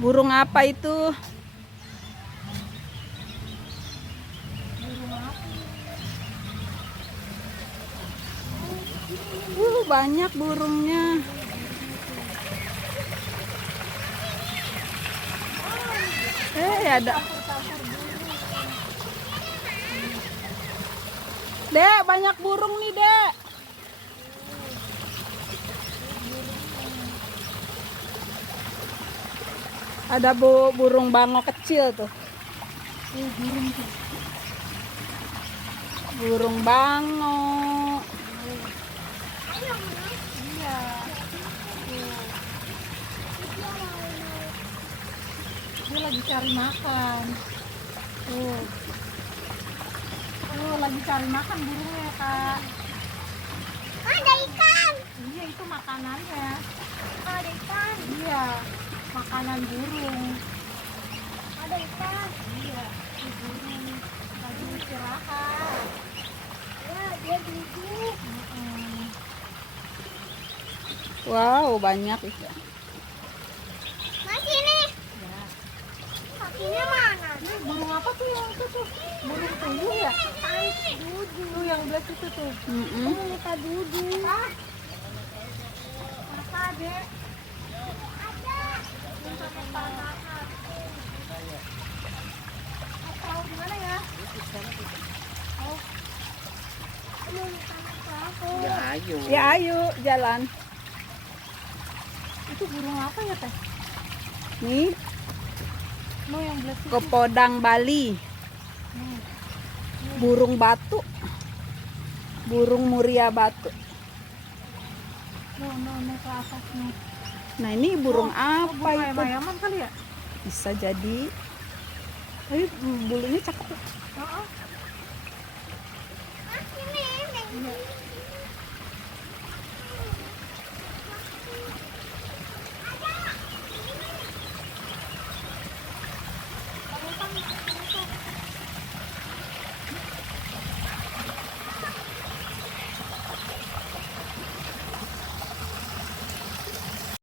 Burung apa itu? Banyak burungnya. Ada. Dek, banyak burung nih, Dek. Ada burung bango kecil tuh. Burung bango. Iya. Dia lagi cari makan. Tuh. Lagi cari makan burungnya, Kak. Ada ikan. Iya, itu makanannya. Ada ikan. Iya, makanan burung. Ada ikan. Iya, itu burung lagi istirahat. Ya, dia duduk. Wow, banyak ikan. Mas ini. Ya. Kakinya mana? Ini burung apa tuh yang itu tuh? Burung puyuh ya? Duduk. Tuh yang belas itu tuh. Kamu minta duduk. Apa, Dek? Ada. Minta makanan. Tahu di mana ya? Mau minta makan. Ya ayo. Ya, ayo jalan. Itu burung apa ya, Teh? Nih, Mau yang belas itu. kepodang Bali. Burung batu. Burung muria batu. No, ke atas nih. Nah, ini burung apa Burung itu? ayam-ayaman kali ya? Bisa jadi. Tapi bulunya cakep. Heeh. Mas ini. Iya.